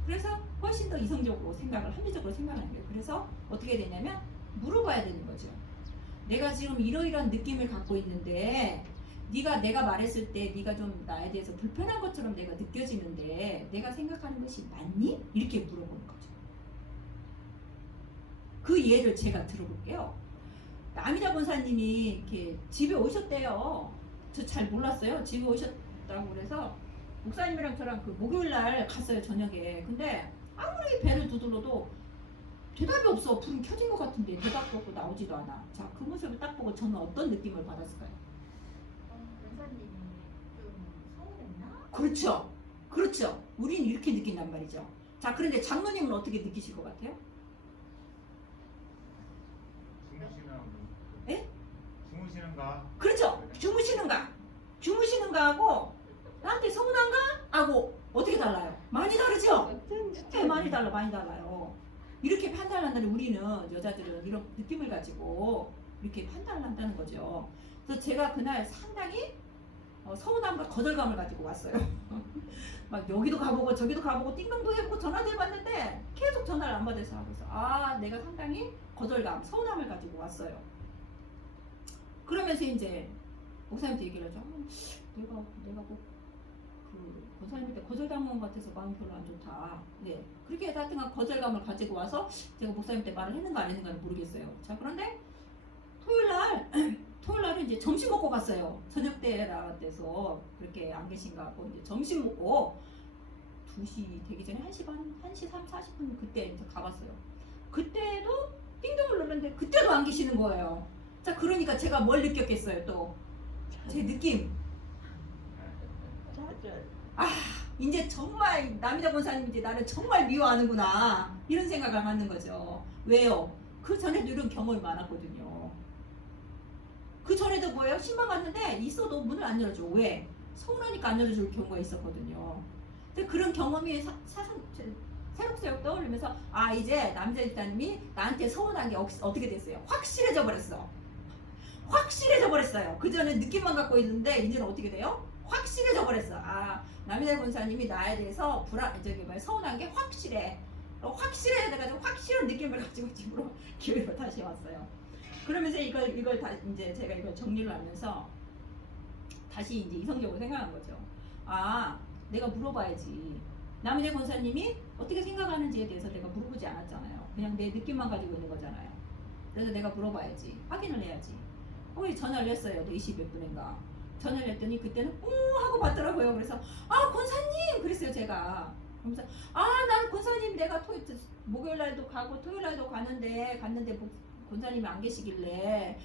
그래서 훨씬 더 이성적으로 생각을 합리적으로 생각하는 거예요. 그래서 어떻게 되냐면 물어봐야 되는 거죠. 내가 지금 이러이러한 느낌을 갖고 있는데 내가 말했을 때 네가 좀 나에 대해서 불편한 것처럼 내가 느껴지는데 내가 생각하는 것이 맞니? 이렇게 물어보는 거죠. 그 예를 제가 들어볼게요. 남이자 권사님이 이렇게 집에 오셨대요. 저 잘 몰랐어요. 집에 오셨다고 그래서 목사님이랑 저랑 그 목요일 날 갔어요, 저녁에. 근데 아무리 배를 두들러도 대답이 없어. 불은 켜진 것 같은데 대답도 없고 나오지도 않아. 자, 그 모습을 딱 보고 저는 어떤 느낌을 받았을까요? 권사님이 좀 서운했나? 그렇죠. 우린 이렇게 느낀단 말이죠. 자, 그런데 장로님은 어떻게 느끼실 것 같아요? 예? 주무시는가? 그렇죠. 주무시는가 하고 나한테 서운한가? 하고 어떻게 달라요? 많이 다르죠? 네, 많이 달라요. 이렇게 판단한다는 우리는 여자들은 이런 느낌을 가지고 이렇게 판단을 한다는 거죠. 그래서 제가 그날 상당히 서운함과 거절감을 가지고 왔어요. 막 여기도 가보고 저기도 가보고 띵동도 해보고 전화도 해봤는데 계속 전화를 안 받아서 하고 있어. 아, 내가 상당히 거절감, 서운함을 가지고 왔어요. 그러면서 이제 목사님한테 얘기를 하죠. 내가 뭐 그 권사님한테 거절당한 것 같아서 마음이 별로 안 좋다. 네, 그렇게 하여튼간 거절감을 가지고 와서 제가 목사님한테 말을 했는가 안 했는가는 모르겠어요. 자, 그런데 토요일날은 이제 점심 먹고 갔어요. 저녁 때라 돼서 그렇게 안 계신가 하고 이제 점심 먹고 2시 되기 전에 1시 반, 1시 3, 40분 그때 이제 가봤어요. 그때도 띵동을 눌렀는데 그때도 안 계시는 거예요. 자, 그러니까 제가 뭘 느꼈겠어요, 또. 제 느낌. 좌절. 이제 정말 남이다 권사님이 이제 나를 정말 미워하는구나. 이런 생각을 하는 거죠. 왜요? 그 전에도 이런 경험이 많았거든요. 그 전에도 뭐예요? 신방 갔는데 있어도 문을 안 열어줘. 왜? 서운하니까 안 열어줄 경우가 있었거든요. 근데 그런 경험이 새록새록 떠오르면서 아, 이제 남자일단님이 나한테 서운한 게 어떻게 됐어요? 확실해져 버렸어. 확실해져 버렸어요. 그전에 느낌만 갖고 있는데 이제는 어떻게 돼요? 확실해져 버렸어. 아, 남이다 권사님이 나에 대해서 서운한 게 확실해. 확실해야 돼가지고 확실한 느낌을 가지고 집으로 교회로 다시 왔어요. 그러면서 이걸 다 이제 제가 이걸 정리를 하면서 다시 이제 이성적으로 생각한 거죠. 아, 내가 물어봐야지. 남이다 권사님이 어떻게 생각하는지에 대해서 내가 물어보지 않았잖아요. 그냥 내 느낌만 가지고 있는 거잖아요. 그래서 내가 물어봐야지. 확인을 해야지. 전화를 했어요. 4시 몇 분인가. 전화를 했더니 그때는 하고 받더라고요. 그래서 아, 권사님 그랬어요 제가. 그러면서 난 권사님 내가 목요일 날도 가고 토요일 날도 갔는데 권사님이 안 계시길래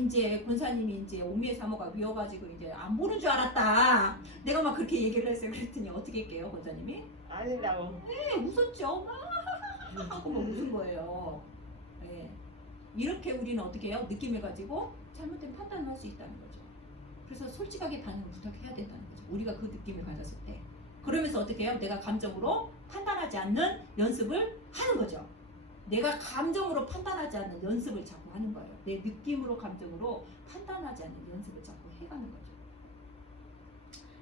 이제 권사님이 이제 오미의 사모가 미워가지고 이제 안 보는 줄 알았다. 내가 막 그렇게 얘기를 했어요. 그랬더니 어떻게 할게요 권사님이? 아니라고. 네, 웃었죠. 막 하고 막 웃은 거예요. 네. 이렇게 우리는 어떻게 해요? 느낌을 가지고 잘못된 판단을 할 수 있다는 거죠. 그래서 솔직하게 반응을 부탁해야 된다는 거죠. 우리가 그 느낌을 가졌을 때. 그러면서 어떻게 해요? 내가 감정으로 판단하지 않는 연습을 하는 거죠. 내가 감정으로 판단하지 않는 연습을 자꾸 하는 거예요. 내 느낌으로 감정으로 판단하지 않는 연습을 자꾸 해가는 거죠.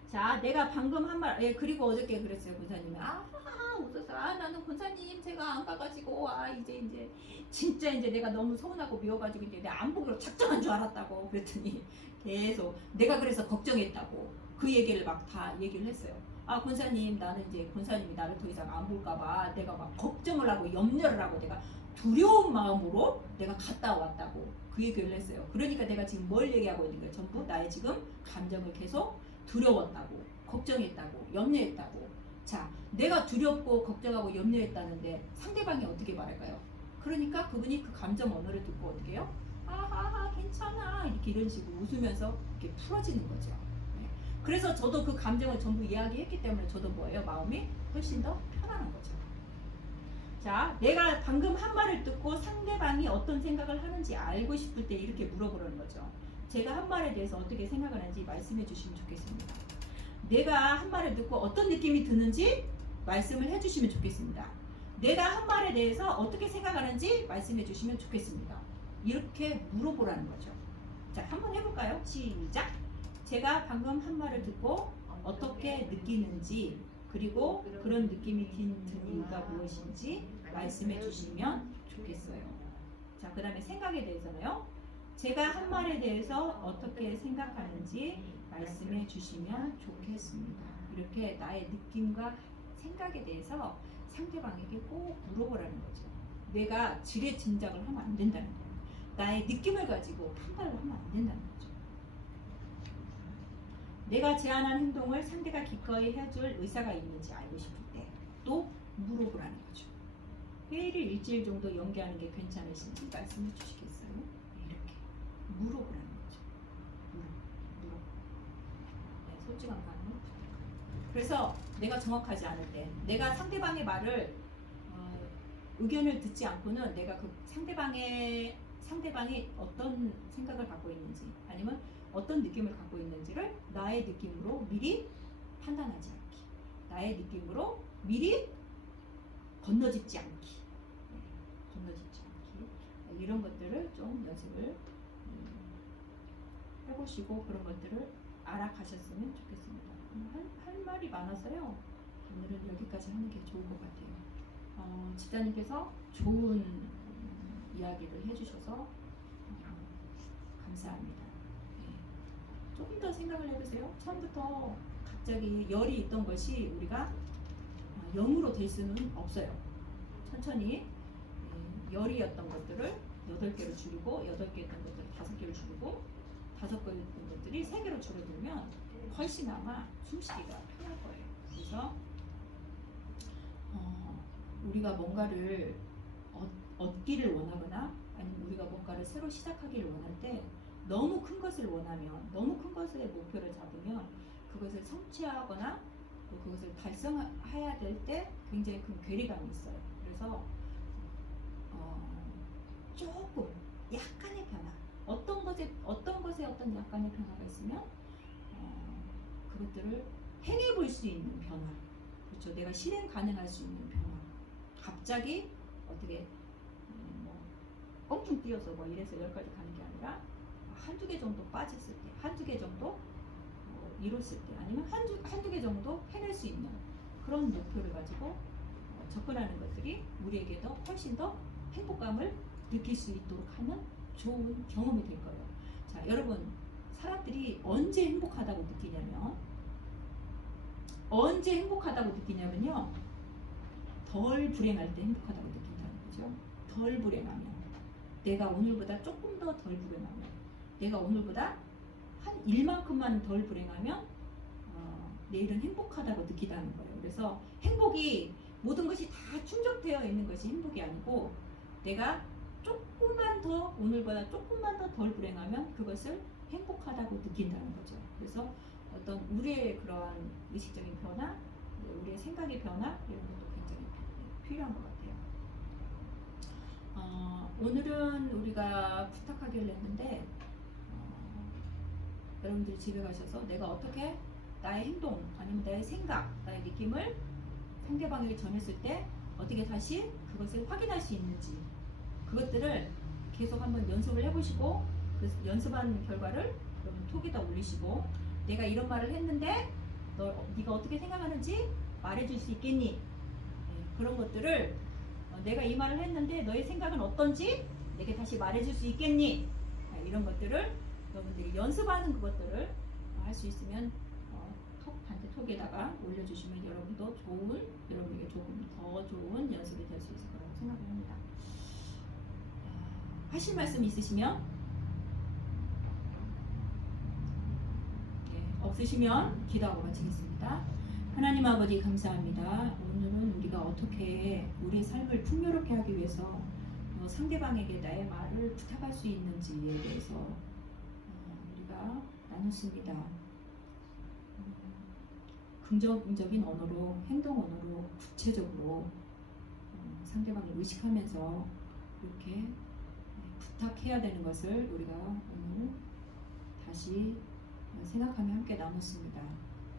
자, 내가 방금 한 말, 그리고 어저께 그랬어요, 권사님이. 웃었어. 나는 권사님 제가 안 가가지고, 이제, 진짜 이제 내가 너무 서운하고 미워가지고, 이제 내가 안 보기로 작정한 줄 알았다고. 그랬더니 계속 내가 그래서 걱정했다고. 그 얘기를 막 다 얘기를 했어요. 권사님, 나는 이제 권사님이 나를 더 이상 안 볼까봐 내가 막 걱정을 하고 염려를 하고 내가 두려운 마음으로 내가 갔다 왔다고. 그 얘기를 했어요. 그러니까 내가 지금 뭘 얘기하고 있는 거예요? 전부 나의 지금 감정을 계속 두려웠다고, 걱정했다고, 염려했다고. 자, 내가 두렵고 걱정하고 염려했다는데 상대방이 어떻게 말할까요? 그러니까 그분이 그 감정 언어를 듣고 어떻게 해요? 괜찮아. 이런 식으로 웃으면서 이렇게 풀어지는 거죠. 네. 그래서 저도 그 감정을 전부 이야기했기 때문에 저도 뭐예요? 마음이 훨씬 더 편안한 거죠. 자, 내가 방금 한 말을 듣고 상대방이 어떤 생각을 하는지 알고 싶을 때 이렇게 물어보는 거죠. 제가 한 말에 대해서 어떻게 생각하는지 말씀해 주시면 좋겠습니다. 내가 한 말을 듣고 어떤 느낌이 드는지 말씀을 해 주시면 좋겠습니다. 내가 한 말에 대해서 어떻게 생각하는지 말씀해 주시면 좋겠습니다. 이렇게 물어보라는 거죠. 자, 한번 해볼까요? 시작! 제가 방금 한 말을 듣고 어떻게 느끼는지 그리고 그런 느낌이 든 이유가 무엇인지 말씀해 주시면 좋겠어요. 자, 그 다음에 생각에 대해서는요. 제가 한 말에 대해서 어떻게 생각하는지 말씀해 주시면 좋겠습니다. 이렇게 나의 느낌과 생각에 대해서 상대방에게 꼭 물어보라는 거죠. 내가 지레짐작을 하면 안 된다는 거예요. 나의 느낌을 가지고 판단을 하면 안 된다는 거죠. 내가 제안한 행동을 상대가 기꺼이 해줄 의사가 있는지 알고 싶을 때 또 물어보라는 거죠. 회의를 일주일 정도 연기하는 게 괜찮으신지 말씀해 주시겠어요? 이렇게 물어보라는 거죠. 물어. 네, 솔직한 반응을 부탁합니다. 그래서 내가 정확하지 않을 때, 내가 상대방의 말을 의견을 듣지 않고는 내가 그 상대방이 어떤 생각을 갖고 있는지 아니면 어떤 느낌을 갖고 있는지를 나의 느낌으로 미리 판단하지 않기, 나의 느낌으로 미리 건너짓지 않기, 이런 것들을 좀 연습을 해보시고 그런 것들을 알아가셨으면 좋겠습니다. 할 말이 많아서요. 오늘은 여기까지 하는 게 좋을 것 같아요. 집사님께서 좋은 이야기를 해주셔서 감사합니다. 네. 조금 더 생각을 해보세요. 처음부터 갑자기 열이 있던 것이 우리가 0으로 될 수는 없어요. 천천히 열이었던 것들을 8개로 줄이고 8개였던 것들을 5개로 줄이고 5개였던 것들이 3개로 줄어들면 훨씬 아마 숨쉬기가 편할 거예요. 그래서 우리가 뭔가를 얻기를 원하거나 아니면 우리가 뭔가를 새로 시작하기를 원할 때 너무 큰 것을 원하면 너무 큰 것의 목표를 잡으면 그것을 성취하거나 또 그것을 달성해야 될 때 굉장히 큰 괴리감이 있어요. 그래서 조금 약간의 변화, 어떤 것에 어떤 약간의 변화가 있으면 그것들을 행해 볼 수 있는 변화, 그렇죠. 내가 실행 가능할 수 있는 변화. 갑자기 어떻게 껑충 뛰어서 뭐 1에서 10까지 가는 게 아니라 한두 개 정도 빠졌을 때, 한두 개 정도 이뤘을 때, 아니면 한두 개 정도 해낼 수 있는 그런 목표를 가지고 접근하는 것들이 우리에게도 훨씬 더 행복감을 느낄 수 있도록 하는 좋은 경험이 될 거예요. 자, 여러분, 사람들이 언제 행복하다고 느끼냐면요. 덜 불행할 때 행복하다고 느낀다는 거죠. 덜 불행하면, 내가 오늘보다 조금 더 덜 불행하면, 내가 오늘보다 한 1만큼만 덜 불행하면 내일은 행복하다고 느끼다는 거예요. 그래서 행복이 모든 것이 다 충족되어 있는 것이 행복이 아니고 내가 조금만 더 오늘보다 조금만 더 덜 불행하면 그것을 행복하다고 느낀다는 거죠. 그래서 어떤 우리의 그러한 의식적인 변화, 우리의 생각의 변화 이런 것도 굉장히 필요한 것 같아요. 오늘은 우리가 부탁하기를 했는데 여러분들이 집에 가셔서 내가 어떻게 나의 행동 아니면 나의 생각, 나의 느낌을 상대방에게 전했을 때 어떻게 다시 그것을 확인할 수 있는지 그것들을 계속 한번 연습을 해보시고 그 연습한 결과를 여러분 톡에다 올리시고 내가 이런 말을 했는데 네가 어떻게 생각하는지 말해줄 수 있겠니? 그런 것들을 내가 이 말을 했는데 너의 생각은 어떤지 내게 다시 말해줄 수 있겠니? 이런 것들을 여러분들이 연습하는 그것들을 할 수 있으면 단체 톡에다가 올려주시면 여러분에게 조금 더 좋은 연습이 될 수 있을 거라고 생각을 합니다. 하실 말씀 있으시면 없으시면 기도하고 마치겠습니다. 하나님 아버지 감사합니다. 오늘은 우리가 어떻게 우리의 삶을 풍요롭게 하기 위해서 상대방에게 나의 말을 부탁할 수 있는지에 대해서 우리가 나눴습니다. 긍정적인 언어로, 행동 언어로, 구체적으로 상대방을 의식하면서 이렇게 부탁해야 되는 것을 우리가 오늘 다시 생각하며 함께 나눴습니다.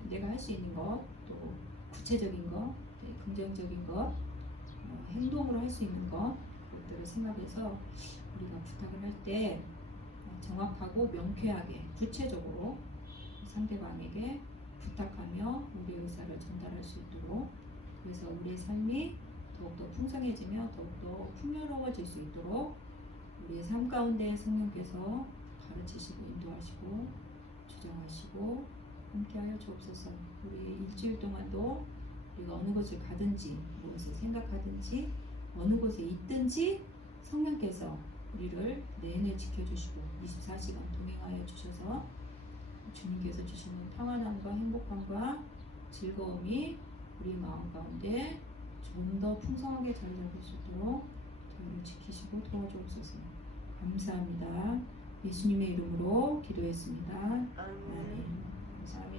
내가 할 수 있는 것, 또 구체적인 것, 긍정적인 것, 행동으로 할 수 있는 것, 그것들을 생각해서 우리가 부탁을 할 때 정확하고 명쾌하게, 구체적으로 상대방에게 부탁하며 우리의 의사를 전달할 수 있도록, 그래서 우리의 삶이 더욱더 풍성해지며 더욱더 풍요로워질 수 있도록 우리의 삶 가운데 성령께서 가르치시고 인도하시고 주장하시고 함께하여 주옵소서. 우리 일주일 동안도 우리가 어느 곳을 가든지 무엇을 생각하든지 어느 곳에 있든지 성령께서 우리를 내내 지켜주시고 24시간 동행하여 주셔서 주님께서 주시는 평안함과 행복함과 즐거움이 우리 마음 가운데 좀 더 풍성하게 자리 잡을 수 있도록 저희를 지키시고 도와주옵소서. 감사합니다. 예수님의 이름으로 기도했습니다. 아멘. 아멘. 감사합니다.